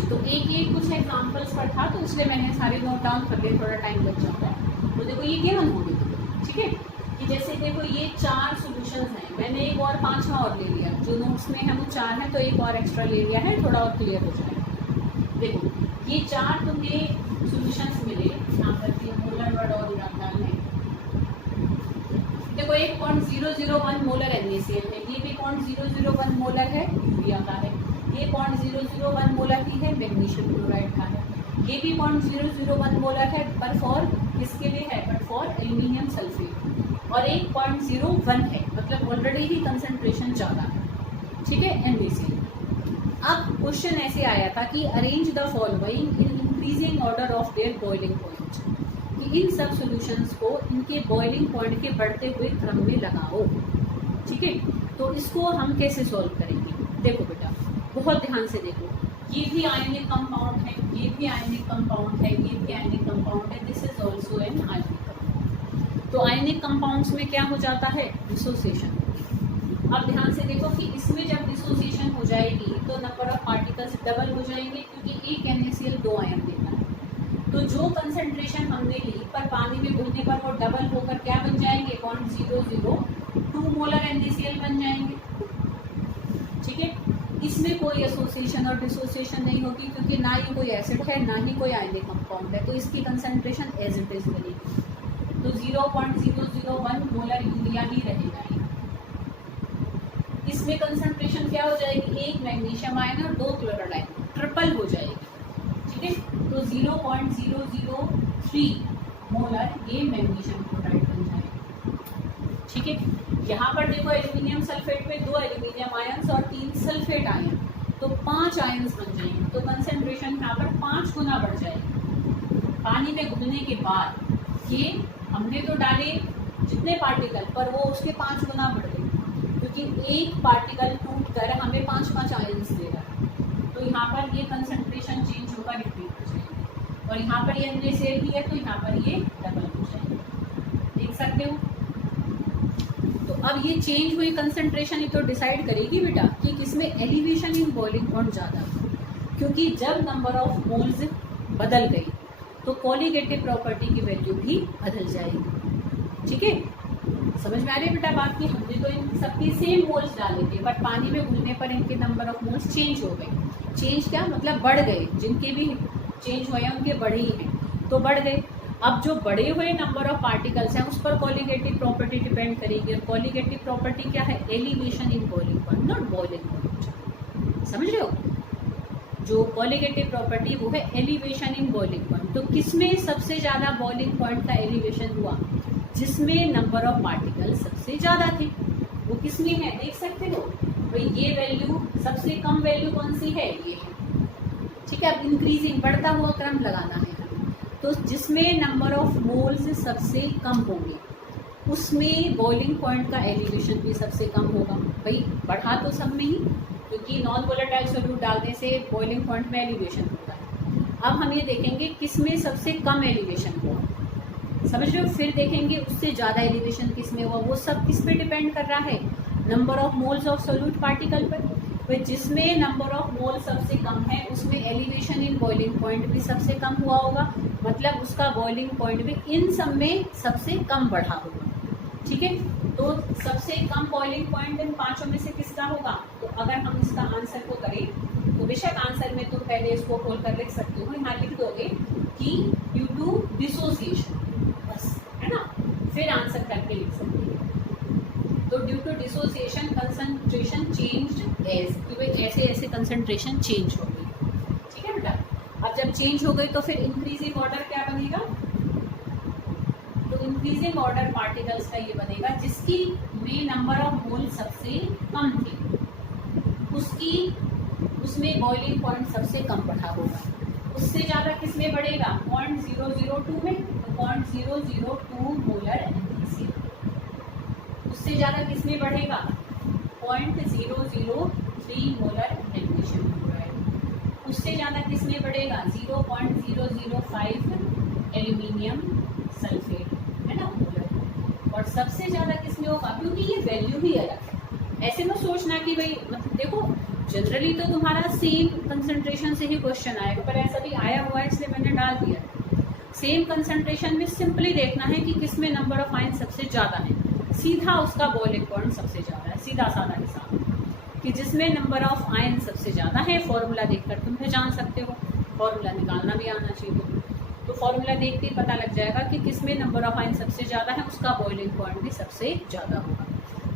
तो एक एक कुछ एग्जाम्पल्स पर था, तो इसलिए मैंने सारे नोट डाउन कर लिए, थोड़ा टाइम लग जाता है। तो देखो ये गिवन हो गई, ठीक है, कि जैसे देखो ये 4 सॉल्यूशंस हैं, मैंने एक और 5वां और ले लिया, जो नोट्स में है वो 4 है, तो एक और एक्स्ट्रा ले लिया है, थोड़ा और क्लियर हो जाएगा। देखो ये 4 तुम्हें सॉल्यूशंस मिले, यहाँ पर भी मोलर वर्ड और उदाहरण है। देखो 1.001 मोलर NaCl है, ये भी 0.001 मोलर है यूरिया का है, ये 0.001 मोलर ही है मैग्नीशियम क्लोराइड का है, ये भी 0.001 मोलर है, पर फॉर किसके लिए है, बट फॉर एल्यूमिनियम सल्फेट, और 1.01 है, मतलब ऑलरेडी ही कंसंट्रेशन ज़्यादा है, ठीक है, NaCl। अब क्वेश्चन ऐसे आया था कि arrange the following in increasing order of their boiling point, कि इन सब सॉल्यूशंस को इनके बॉइलिंग पॉइंट के बढ़ते हुए क्रम में लगाओ, ठीक है। तो इसको हम कैसे सॉल्व करेंगे, देखो बेटा बहुत ध्यान से देखो, ये भी आयनिक कंपाउंड है, ये भी आयनिक कंपाउंड है, ये भी आयनिक कंपाउंड है, this is also an ionic compound. तो आयनिक कंपाउंड्स में क्या हो जाता है, डिसोसिएशन। अब ध्यान से देखो कि इसमें जब डिसोसिएशन हो जाएगी तो नंबर ऑफ पार्टिकल्स डबल हो जाएंगे, क्योंकि एक NaCl 2 आयन देता है। तो जो कंसंट्रेशन हमने ली पर पानी में घुलने पर वो डबल होकर क्या बन जाएंगे, 0.002 मोलर NaCl बन जाएंगे, ठीक है। इसमें कोई एसोसिएशन और डिसोसिएशन नहीं होगी, क्योंकि ना ही कोई एसिड है ना ही कोई आयनिक कंपाउंड है, तो इसकी कंसंट्रेशन एज इट इज बनेगी, तो 0.001 मोलर यूरिया ही रहेगा। इसमें कंसंट्रेशन क्या हो जाएगी, 1 मैग्नीशियम आयन और 2 क्लोराइड आयन, ट्रिपल हो जाएगी, ठीक है। तो 0.003 मोलर ये मैग्नीशियम क्लोराइड बन जाएगा, ठीक है। यहाँ पर देखो एल्यूमिनियम सल्फेट में 2 एल्यूमिनियम आयंस और 3 सल्फेट आयन, तो 5 आयंस बन जाएंगे, तो कंसंट्रेशन यहाँ पर 5 गुना बढ़ जाएगी। पानी में घुलने के बाद ये हमने तो डाले जितने पार्टिकल, पर वो उसके 5 गुना बढ़ गए, क्योंकि एक पार्टिकल टूट कर हमें 5 आयंस देगा, तो यहाँ पर ये कंसंट्रेशन चेंज होगा, रिपीट हो जाएगी, और यहाँ पर ये NaCl भी है, तो यहाँ पर ये डबल हो जाएगा, देख सकते हो। तो अब ये चेंज हुई कंसंट्रेशन ही तो डिसाइड करेगी बेटा कि किसमें एलिवेशन इन बॉइलिंग पॉइंट ज़्यादा, क्योंकि जब नंबर ऑफ मोल्स बदल गई तो कॉलीगेटिव प्रॉपर्टी की वैल्यू भी बदल जाएगी, ठीक है। समझ में आ रही है बेटा बात की, हमने तो इन सबके सेम मोल्स डाले थे, बट पानी में घुलने पर इनके नंबर ऑफ मोल्स चेंज हो गए। चेंज क्या मतलब, बढ़ गए, जिनके भी चेंज हुए हैं उनके बढ़े ही हैं, तो बढ़ गए। अब जो बढ़े हुए नंबर ऑफ पार्टिकल्स हैं उस पर कॉलीगेटिव प्रॉपर्टी डिपेंड करेगी, और कॉलीगेटिव प्रॉपर्टी क्या है, elevation in boiling point, not boiling point, समझ रहे हो। जो कॉलीगेटिव प्रॉपर्टी वो है एलिवेशन इन बॉइलिंग पॉइंट। तो किसमें सबसे ज़्यादा बॉइलिंग पॉइंट का एलिवेशन हुआ, जिसमें नंबर ऑफ पार्टिकल सबसे ज़्यादा थे, वो किसमें है, देख सकते हो भाई, ये वैल्यू सबसे कम वैल्यू कौन सी है, ये है, ठीक है। अब इंक्रीजिंग बढ़ता हुआ क्रम लगाना है, तो जिसमें नंबर ऑफ मोल्स सबसे कम होंगे उसमें बॉइलिंग पॉइंट का एलिवेशन भी सबसे कम होगा। भाई बढ़ा तो सब में ही, क्योंकि नॉन वोलेटाइल सॉल्यूट डालने से बॉइलिंग पॉइंट में एलिवेशन होता है। अब हम ये देखेंगे किसमें सबसे कम एलिवेशन हुआ, समझ रहे हो। फिर देखेंगे उससे ज़्यादा एलिवेशन किस में हुआ, वो सब किस पे डिपेंड कर रहा है, number of moles of solute particle पर। तो जिसमें नंबर ऑफ मोल सबसे कम है उसमें एलिवेशन इन बॉइलिंग पॉइंट भी सबसे कम हुआ होगा, मतलब उसका बॉइलिंग पॉइंट भी इन सब में सबसे कम बढ़ा होगा, ठीक है। तो सबसे कम बॉइलिंग पॉइंट इन 5 में से किसका होगा, तो अगर हम इसका आंसर को करें तो बेशक आंसर में तुम पहले इसको खोल कर लिख सकते हो, यहाँ लिख दोगे कि ड्यू टू डिसोसिएशन, बस, है ना, फिर आंसर करके लिख सकते हो। तो due to dissociation concentration changed as, कि भाई ऐसे ऐसे कंसंट्रेशन चेंज हो गई, ठीक है बेटा। अब जब चेंज हो गई तो फिर इंक्रीजिंग ऑर्डर क्या बनेगा, तो इंक्रीजिंग ऑर्डर पार्टिकल्स का ये बनेगा जिसकी में नंबर ऑफ मोल सबसे कम थे, उसमें बॉइलिंग पॉइंट सबसे कम बढ़ा होगा। उससे ज़्यादा किस में बढ़ेगा, 0.002 में, तो 0.002 मोलर NaCl। उससे ज़्यादा किस में बढ़ेगा, 0.003 मोलर मैग्नीशियम क्लोराइड। उससे ज़्यादा किस में बढ़ेगा, 0.005 एल्यूमिनियम सल्फेट, है ना, मोलर। और सबसे ज़्यादा किस में होगा, क्योंकि ये वैल्यू ही अलग है। ऐसे में सोचना कि भाई मतलब देखो जनरली तो तुम्हारा सेम कंसंट्रेशन से ही क्वेश्चन आएगा, पर ऐसा भी आया हुआ है इसलिए मैंने डाल दिया है। सेम कंसंट्रेशन में सिंपली देखना है कि किसमें नंबर ऑफ आयन सबसे ज़्यादा है, सीधा उसका बॉइलिंग पॉइंट सबसे ज़्यादा है, सीधा साधा हिसाब कि जिसमें नंबर ऑफ आयन सबसे ज़्यादा है। फॉर्मूला देखकर तुम पहचान सकते हो, फॉर्मूला निकालना भी आना चाहिए। तो फॉर्मूला देखते ही पता लग जाएगा कि किसमें नंबर ऑफ आयन सबसे ज़्यादा है, उसका बॉइलिंग पॉइंट भी सबसे ज़्यादा होगा।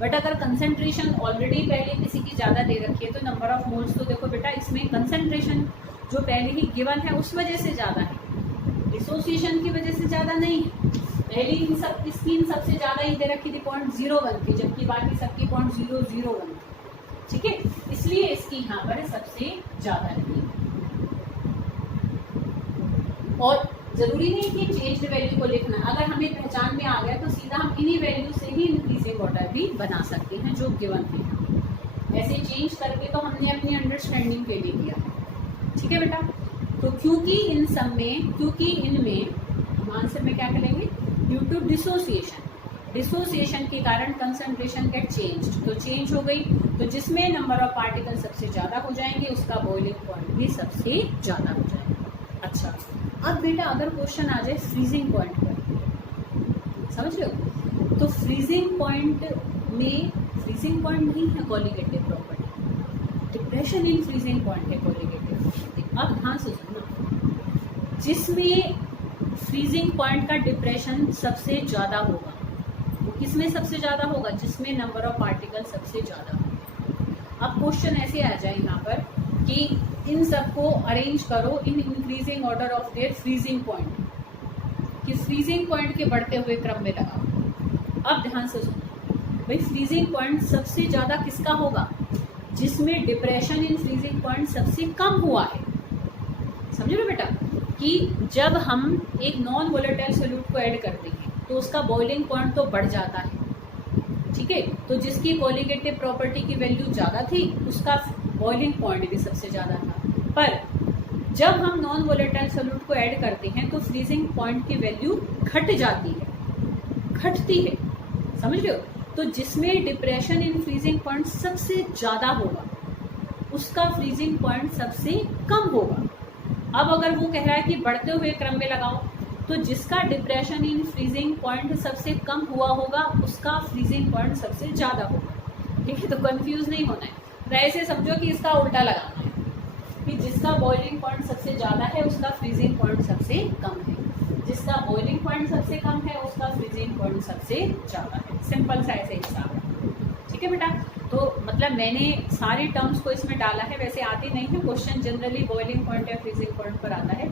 बट अगर कंसंट्रेशन ऑलरेडी पहले किसी की ज़्यादा दे रखी है तो नंबर ऑफ मोल्स तो देखो बेटा इसमें कंसंट्रेशन जो पहले ही गिवन है उस वजह से ज़्यादा है, डिसोसिएशन की वजह से ज़्यादा नहीं है। पहली इसकी सबसे ज़्यादा ही दे रखी थी 0.01 थी, जबकि बाकी सबकी 0.001 थी। ठीक है, इसलिए इसकी यहाँ पर सबसे ज़्यादा रही। और ज़रूरी नहीं कि चेंज्ड वैल्यू को लिखना, अगर हमें पहचान में आ गया तो सीधा हम इन्हीं वैल्यू से ही इंक्रीजिंग ऑर्डर भी बना सकते हैं जो गिवन है। ऐसे चेंज करके तो हमने अपनी अंडरस्टैंडिंग के लिए किया है। ठीक है बेटा, तो क्योंकि इन सब में, क्योंकि इनमें हम आंसर में क्या करेंगे, ड्यू टू डिसोसिएशन, डिसोसिएशन के कारण कंसंट्रेशन गेट चेंज, तो चेंज हो गई, तो जिसमें नंबर ऑफ पार्टिकल सबसे ज़्यादा हो जाएंगे उसका बॉइलिंग पॉइंट भी सबसे ज़्यादा हो जाएगा। अच्छा, अब बेटा अगर क्वेश्चन आ जाए फ्रीजिंग पॉइंट पर, समझ रहे हो, तो फ्रीजिंग पॉइंट में, फ्रीजिंग पॉइंट नहीं है colligative property, depression in freezing point है कोलिगेटिव प्रॉपर्टी। अब ध्यान से सुनना, जिसमें फ्रीजिंग पॉइंट का डिप्रेशन सबसे ज़्यादा होगा वो किसमें सबसे ज़्यादा होगा, जिसमें नंबर ऑफ पार्टिकल सबसे ज़्यादा होगा। अब क्वेश्चन ऐसे आ जाए यहाँ पर कि इन सबको अरेंज करो in increasing order of their freezing point, कि फ्रीजिंग पॉइंट के बढ़ते हुए क्रम में लगाओ। अब ध्यान से सुनो भाई, फ्रीजिंग पॉइंट सबसे ज़्यादा किसका होगा, जिसमें डिप्रेशन इन फ्रीजिंग पॉइंट सबसे कम हुआ है। समझ लो बेटा कि जब हम एक नॉन वोलेटाइल सोल्यूट को ऐड करते हैं तो उसका बॉइलिंग पॉइंट तो बढ़ जाता है। ठीक है, तो जिसकी कोलिगेटिव प्रॉपर्टी की वैल्यू ज़्यादा थी उसका बॉइलिंग पॉइंट भी सबसे ज़्यादा था। पर जब हम नॉन वोलेटाइल सोल्यूट को ऐड करते हैं तो फ्रीजिंग पॉइंट की वैल्यू घट जाती है, घटती है। समझ रहे हो, तो जिसमें डिप्रेशन इन फ्रीजिंग पॉइंट सबसे ज़्यादा होगा उसका फ्रीजिंग पॉइंट सबसे कम होगा। अब अगर वो कह रहा है कि बढ़ते हुए क्रम में लगाओ, तो जिसका डिप्रेशन इन फ्रीजिंग पॉइंट सबसे कम हुआ होगा उसका फ्रीजिंग पॉइंट सबसे ज़्यादा होगा। ठीक है, तो कंफ्यूज नहीं होना है, तो ऐसे समझो कि इसका उल्टा लगाना है कि जिसका बॉइलिंग पॉइंट सबसे ज़्यादा है उसका फ्रीजिंग पॉइंट सबसे कम है, जिसका बॉइलिंग पॉइंट सबसे कम है उसका फ्रीजिंग पॉइंट सबसे ज़्यादा है। सिंपल सा ऐसे हिसाब है। ठीक है बेटा, तो मतलब मैंने सारी टर्म्स को इसमें डाला है, वैसे आती नहीं है, क्वेश्चन जनरली बॉइलिंग पॉइंट या फ्रीजिंग पॉइंट पर आता है।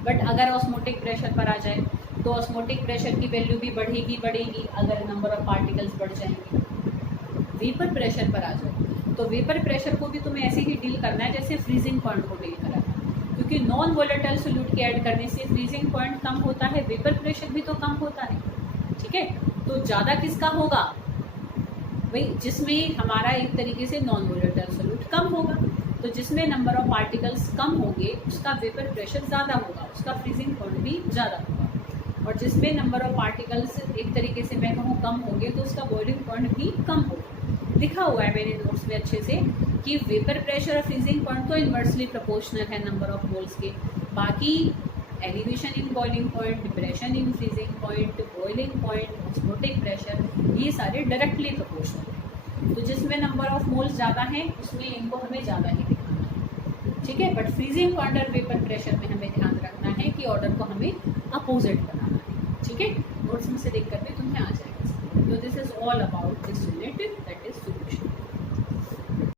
बट अगर ऑस्मोटिक प्रेशर पर आ जाए तो ऑस्मोटिक प्रेशर की वैल्यू भी बढ़ेगी अगर नंबर ऑफ पार्टिकल्स बढ़ जाएंगे। वेपर प्रेशर पर आ जाए तो वेपर प्रेशर को भी तुम्हें ऐसे ही डील करना है जैसे फ्रीजिंग पॉइंट को डील करा था, क्योंकि नॉन वोलेटाइल सोल्यूट के ऐड करने से फ्रीजिंग पॉइंट कम होता है, वेपर प्रेशर भी तो कम होता है। ठीक है, तो ज़्यादा किसका होगा भाई, जिसमें हमारा एक तरीके से नॉन वोलेटाइल सोल्यूट कम होगा, तो जिसमें नंबर ऑफ पार्टिकल्स कम होंगे उसका वेपर प्रेशर ज़्यादा होगा, उसका फ्रीजिंग पॉइंट भी ज़्यादा होगा। और जिसमें नंबर ऑफ पार्टिकल्स एक तरीके से मैं कहूँ कम होंगे तो उसका बॉइलिंग पॉइंट भी कम होगा। लिखा हुआ है मेरे नोट्स में अच्छे से कि वेपर प्रेशर और फ्रीजिंग पॉइंट तो इन्वर्सली प्रोपोर्शनल है नंबर ऑफ मोल्स के, बाकी elevation in boiling point, depression in freezing point, boiling point, osmotic pressure, ये सारे डायरेक्टली प्रोपोर्शनल है। तो जिसमें नंबर ऑफ मोल्स ज़्यादा हैं उसमें इनको हमें ज़्यादा ही दिखाना है। ठीक है, बट फ्रीजिंग पॉइंट और वेपर प्रेशर में हमें ध्यान रखना है कि ऑर्डर को हमें अपोजिट बनाना है। ठीक है, नोट्स में से देख कर भी तुम्हें आ जाएगा। तो this is all about this unit, that is solution.